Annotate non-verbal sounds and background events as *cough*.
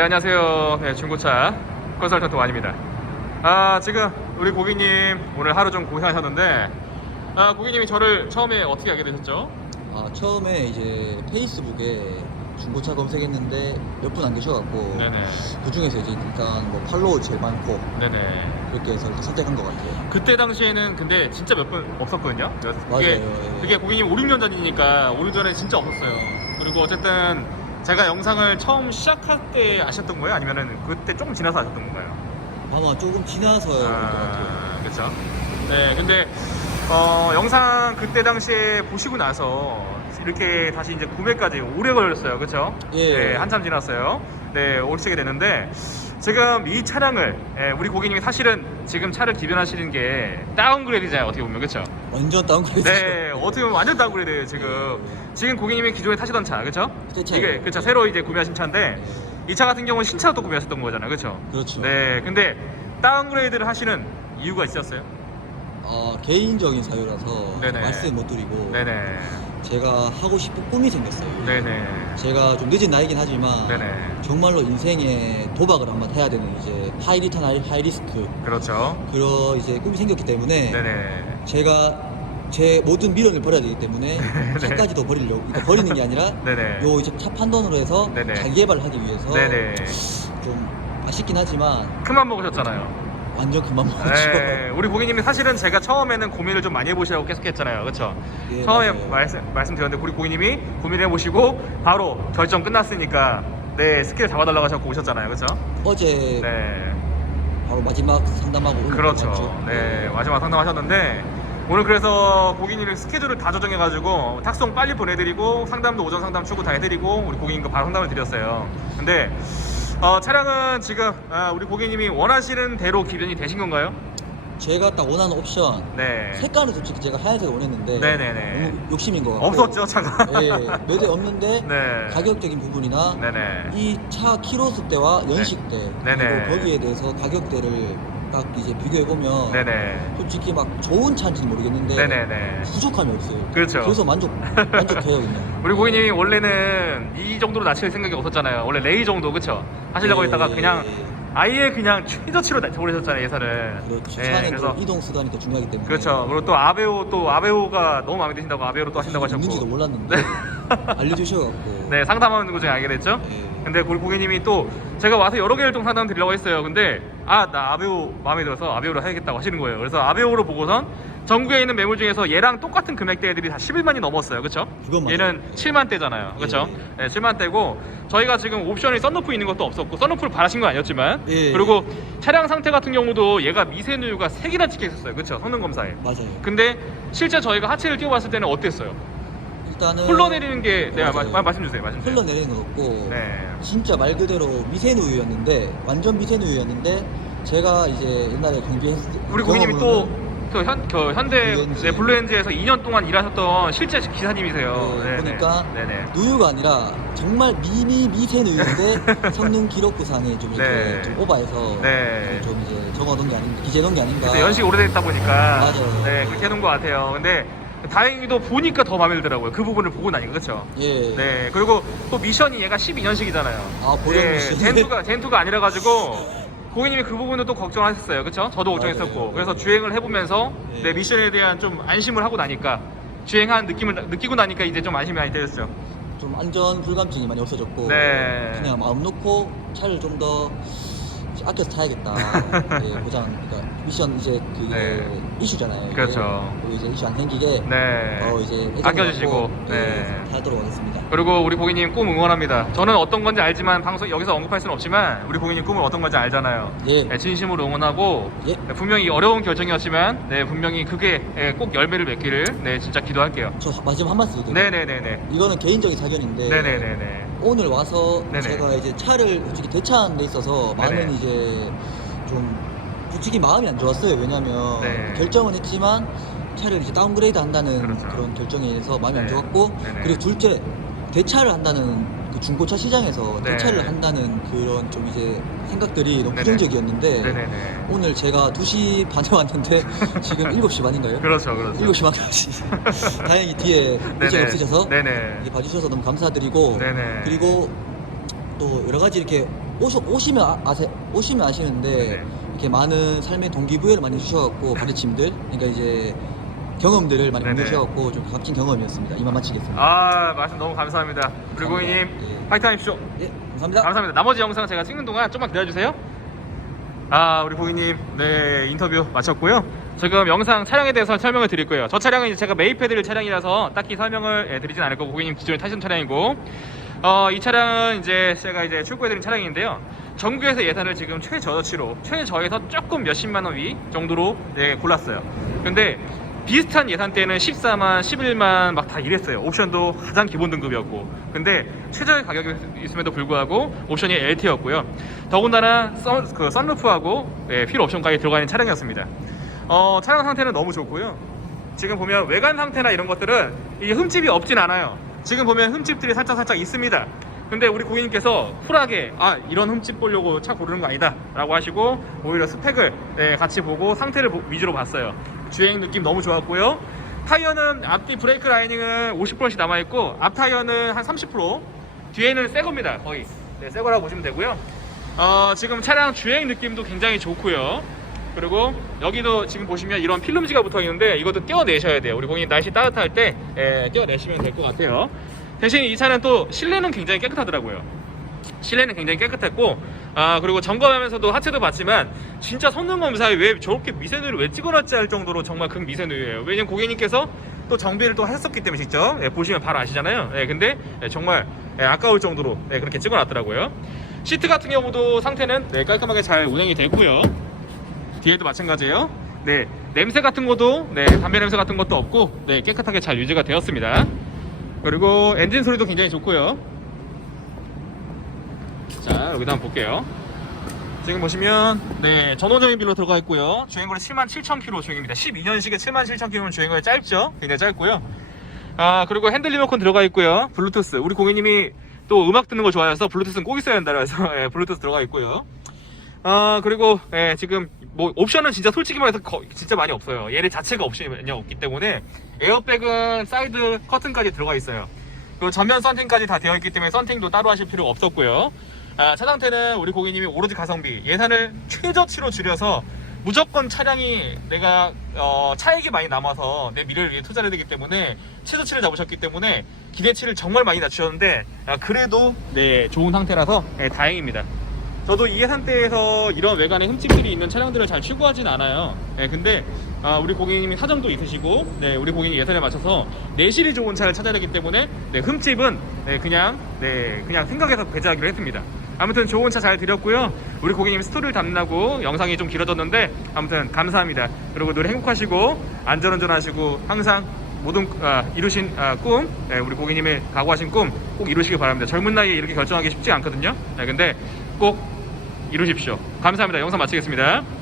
네 안녕하세요. 네, 중고차 컨설턴트 완입니다. 아 지금 우리 고객님 오늘 하루 좀 고생하셨는데 아 고객님이 저를 처음에 어떻게 알게 되셨죠? 아, 처음에 이제 페이스북에 중고차 검색했는데 몇 분 안 계셔갖고 네네. 그 중에서 이제 일단 뭐 팔로우 제일 많고 네네. 그렇게 해서 선택한 것 같아요. 그때 당시에는 근데 진짜 몇 분 없었거든요. 그게 맞아요. 예. 그게 고객님 5, 6년 전이니까 5, 6년 전에 진짜 없었어요. 그리고 어쨌든 제가 영상을 처음 시작할 때 아셨던 거예요? 아니면은 그때 조금 지나서 아셨던 건가요? 아마 조금 지나서야 될것 같아요. 아, 그렇죠. 네, 근데 어, 영상 그때 당시에 보시고 나서 이렇게 다시 이제 구매까지 오래 걸렸어요, 그렇죠? 예. 네, 한참 지났어요. 네, 오시게 되는데 지금 이 차량을 예, 우리 고객님이 사실은 지금 차를 기변하시는 게 다운그레이드잖아요, 어떻게 보면 그렇죠? 완전 다운그레이드. 네, 어떻게 보면 완전 다운그레이드예요, 지금. 지금 고객님이 기존에 타시던 차, 그렇죠? 새 차예요. 이게 그렇죠, 새로 이제 구매하신 차인데 이 차 같은 경우는 신차로 또 구매하셨던 거잖아요, 그렇죠? 그렇죠. 네, 근데 다운그레이드를 하시는 이유가 있었어요? 어, 개인적인 사유라서 네네. 말씀 못 드리고 네네, 제가 하고 싶은 꿈이 생겼어요. 네네, 제가 좀 늦은 나이긴 하지만 네네, 정말로 인생에 도박을 한번 해야 되는 이제 하이 리턴 하이, 하이 리스크 그렇죠. 그런 이제 꿈이 생겼기 때문에 네네, 제가 제 모든 미련을 버려야 되기 때문에 *laughs* 네. 차까지도 버리려고 그러니까 버리는 게 아니라 *laughs* 네네, 요 이제 차 판돈으로 해서 네네. 자기 개발을 하기 위해서 네네. 좀 아쉽긴 하지만 큰맘 먹으셨잖아요. 완전 그만 먹었죠. 네, 우리 고객님이 사실은 제가 처음에는 고민을 좀 많이 해보시라고 계속 했잖아요, 그렇죠? 예, 처음에 맞아요. 말씀, 말씀드렸는데 우리 고객님이 고민해 보시고 바로 결정 끝났으니까 네 스킬 잡아달라고 하셔서 오셨잖아요, 그렇죠? 어제 네, 바로 마지막 상담하고 오늘 그렇죠. 왔죠. 네, 마지막 상담하셨는데 오늘 그래서 고객님 스케줄을 다 조정해가지고 탁송 빨리 보내드리고 상담도 오전 상담 추구 다 해드리고 우리 고객님과 바로 상담을 드렸어요. 근데 어, 차량은 지금 아, 우리 고객님이 원하시는 대로 기변이 되신 건가요? 제가 딱 원하는 옵션 네. 색깔은 솔직히 제가 하얀색을 원했는데 네네네. 너무 욕심인 것 같고 없었죠, 차가. 예, 몇대 없는데 *laughs* 네. 가격적인 부분이나 네네. 이차 키로수 때와 연식대 네네. 그리고 거기에 대해서 가격대를 딱 이제 비교해 보면 네네. 솔직히 막 좋은 차인지 는 모르겠는데 네네네. 부족함이 없어요. 그렇죠. 그래서 만족 만족해요 그냥. *laughs* 우리 고객님이 원래는 이 정도로 낮출 생각이 없었잖아요. 원래 레이 정도, 그쵸? 하시려고 예, 했다가 그냥 예, 아예 그냥 최저치로 잡으셨잖아요, 예산을. 그렇죠. 네, 차는 그래서 또 이동 수단이 더 중요하기 때문에. 그렇죠. 그리고 또 아베오 또 아베오가 너무 마음에 드신다고 아베오로 또 하신다고 하셨고. 있는지도 몰랐는데 알려주셔갖고. 네, 상담하는 거 중에 알게 됐죠. 예. 근데 우리 고객님이 또 제가 와서 여러 개를 좀 상담 드리려고 했어요. 근데 아, 나 아베오 마음에 들어서 아베오로 해야겠다고 하시는 거예요. 그래서 아베오로 보고선 전국에 있는 매물 중에서 얘랑 똑같은 금액대들이 다 11만이 넘었어요. 그렇죠? 그건. 얘는 7만대잖아요. 그렇죠? 예. 네, 7만대고 저희가 지금 옵션이 썬루프 있는 것도 없었고 썬루프를 바라신 건 아니었지만 예. 그리고 차량 상태 같은 경우도 얘가 미세누유가 3개나 찍혀 있었어요. 그렇죠? 성능 검사에. 맞아요. 근데 실제 저희가 하체를 띄워봤을 때는 어땠어요? 일단은 흘러내리는 게 네, 마, 맞아요. 마- 말씀 주세요. 말씀 주세요. 흘러내리는 건 없고 네. 진짜 말 그대로 미세누유였는데 완전 미세누유였는데 제가 이제 옛날에 경비했을 때 우리 고객님이 경험으로는 또그 현, 그 현대 블루엔지. 네, 블루엔지에서 2년 동안 일하셨던 실제 기사님이세요. 네, 보니까 네네. 누유가 아니라 정말 미미 미세누유인데 *laughs* 성능 기록부상에 좀 이렇게 네. 좀 오버해서 네. 좀 이제 적어놓은 게 아닌가 기재 놓은 게 아닌가 연식이 오래됐다 보니까 맞아요. 네 그렇게 해놓은 것 같아요. 근데 다행히도 보니까 더 마음에 들더라고요. 그 부분을 보고 나니까 그렇죠. 예. 네 그리고 또 미션이 얘가 12년식이잖아요. 아, 보령 미션이. 젠투가 젠투가 아니라 가지고 *laughs* 고객님이 그 부분도 또 걱정하셨어요. 그렇죠? 저도 걱정했었고 맞아요. 그래서 주행을 해보면서 네. 내 미션에 대한 좀 안심을 하고 나니까 주행한 느낌을 느끼고 나니까 이제 좀 안심이 많이 되었죠. 좀 안전 불감증이 많이 없어졌고 네. 그냥 마음 놓고 차를 좀더 아껴서 타야겠다. *laughs* 예, 보장 그러니까 미션 이제 그게 네. 이슈잖아요. 그렇죠. 예, 이제 이슈 안 생기게 네. 어 이제 아껴주시고, 갖고, 네. 예, 타도록 하겠습니다. 그리고 우리 고객님 꿈 응원합니다. 저는 어떤 건지 알지만 방송 여기서 언급할 수는 없지만 우리 고객님 꿈은 어떤 건지 알잖아요. 예. 네, 진심으로 응원하고 예. 네, 분명히 어려운 결정이었지만 네, 분명히 그게 예, 꼭 열매를 맺기를 네, 진짜 기도할게요. 저 마지막 한 말씀 드릴게요. 네네네네. 이거는 개인적인 사견인데 네네네네. 오늘 와서 네네. 제가 이제 차를 솔직히 대차하는 데 있어서 많은 네네. 이제 좀 솔직히 마음이 안 좋았어요. 왜냐면 네. 결정은 했지만 차를 이제 다운그레이드 한다는 그렇죠. 그런 결정에 대해서 마음이 안 네. 좋았고 네네. 그리고 둘째 대차를 한다는 그 중고차 시장에서 네. 대차를 한다는 그런 좀 이제 생각들이 너무 네네. 부정적이었는데 네네네. 오늘 제가 2시 반에 왔는데 *laughs* 지금 7시 반인가요? 그렇죠, 그렇죠. 7시 반까지 *laughs* 다행히 뒤에 네네. 없으셔서 네네. 이렇게 봐주셔서 너무 감사드리고 네네. 그리고 또 여러 가지 이렇게 오시, 오시면 아, 아세, 오시면 아시는데 네. 이렇게 많은 삶의 동기부여를 많이 해주셔갖고 *laughs* 가르침들 그러니까 이제 경험들을 많이 네네. 공유해주셔갖고 좀 값진 경험이었습니다. 이만 마치겠습니다. 아 말씀 너무 감사합니다. 고객님 예. 파이팅 하십시오. 예, 감사합니다. 감사합니다. 나머지 영상 제가 찍는 동안 좀만 기다려주세요. 아, 우리 고객님, 네, 인터뷰 마쳤고요. 지금 영상 촬영에 대해서 설명을 드릴 거예요. 저 차량은 이제 제가 매입해드릴 차량이라서 딱히 설명을 예, 드리진 않을 거고, 고객님 기존에 타시는 차량이고, 어, 이 차량은 이제 제가 이제 출고해드린 차량인데요. 전국에서 예산을 지금 최저치로, 최저에서 조금 몇십만 원 위 정도로 네, 골랐어요. 근데 비슷한 예산대는 14만, 11만 막 다 이랬어요. 옵션도 가장 기본 등급이었고. 근데 최저의 가격이 있음에도 불구하고 옵션이 LT였고요. 더군다나 선, 그 썬루프하고 예, 필 옵션까지 들어가 있는 차량이었습니다. 어, 차량 상태는 너무 좋고요. 지금 보면 외관 상태나 이런 것들은 이게 흠집이 없진 않아요. 지금 보면 흠집들이 살짝 살짝 있습니다. 근데 우리 고객님께서 쿨하게 아 이런 흠집 보려고 차 고르는 거 아니다 라고 하시고 오히려 스펙을 네, 같이 보고 상태를 보- 위주로 봤어요. 주행 느낌 너무 좋았고요. 타이어는 앞뒤 브레이크 라이닝은 50%씩 남아있고 앞 타이어는 한 30% 뒤에는 새 겁니다 거의. 네, 새 거라고 보시면 되고요. 어, 지금 차량 주행 느낌도 굉장히 좋고요. 그리고 여기도 지금 보시면 이런 필름지가 붙어 있는데 이것도 떼어내셔야 돼요. 우리 고객님 날씨 따뜻할 때 예, 떼어내시면 될 것 같아요 대신 이 차는 또 실내는 굉장히 깨끗하더라고요. 실내는 굉장히 깨끗했고 아 그리고 점검하면서도 하체도 봤지만 진짜 성능 검사에 왜 저렇게 미세누를 왜 찍어놨지 할 정도로 정말 극미세누예요. 왜냐면 고객님께서 또 정비를 또 했었기 때문에 직접. 예, 보시면 바로 아시잖아요. 예, 근데 예, 정말 예, 아까울 정도로 예, 그렇게 찍어놨더라고요. 시트 같은 경우도 상태는 네, 깔끔하게 잘 운영이 되고요. 뒤에도 마찬가지예요. 네 냄새 같은 것도 네 담배 냄새 같은 것도 없고 네 깨끗하게 잘 유지가 되었습니다 그리고 엔진 소리도 굉장히 좋고요. 자 여기도 한번 볼게요. 지금 보시면 네 전원적인 빌로 들어가 있고요. 주행거리 7만 7천 킬로 주행입니다. 12년식에 7만 7천 킬로면 주행거리 짧죠? 굉장히 짧고요. 아 그리고 핸들 리모컨 들어가 있고요. 블루투스. 우리 고객님이 또 음악 듣는 걸 좋아해서 블루투스는 꼭 있어야 한다 그래서 *laughs* 예, 블루투스 들어가 있고요. 아 그리고 예, 지금 뭐 옵션은 진짜 솔직히 말해서 거- 진짜 많이 없어요. 얘네 자체가 옵션이 없기 때문에 에어백은 사이드 커튼까지 들어가 있어요. 그리고 전면 썬팅까지 다 되어 있기 때문에 썬팅도 따로 하실 필요가 없었고요. 아, 차 상태는 우리 고객님이 오로지 가성비 예산을 최저치로 줄여서 무조건 차량이 내가 어, 차익이 많이 남아서 내 미래를 위해 투자를 해야 되기 때문에 최저치를 잡으셨기 때문에 기대치를 정말 많이 낮추셨는데 아, 그래도 네 좋은 상태라서 네, 다행입니다 저도 이 예산대에서 이런 외관에 흠집들이 있는 차량들을 잘 추구하진 않아요. 네, 근데 아, 우리 고객님이 사정도 있으시고, 네, 우리 고객님 예산에 맞춰서 내실이 좋은 차를 찾아야 되기 때문에 네, 흠집은 네, 그냥 네, 그냥 생각해서 배제하기로 했습니다. 아무튼 좋은 차 잘 드렸고요. 우리 고객님 스토리를 담는다고 영상이 좀 길어졌는데 아무튼 감사합니다. 그리고 늘 행복하시고 안전운전 하시고 항상 모든 아, 이루신 아, 꿈, 네, 우리 고객님의 각오하신 꿈 꼭 이루시길 바랍니다. 젊은 나이에 이렇게 결정하기 쉽지 않거든요. 네, 근데 꼭 이루십시오. 감사합니다. 영상 마치겠습니다.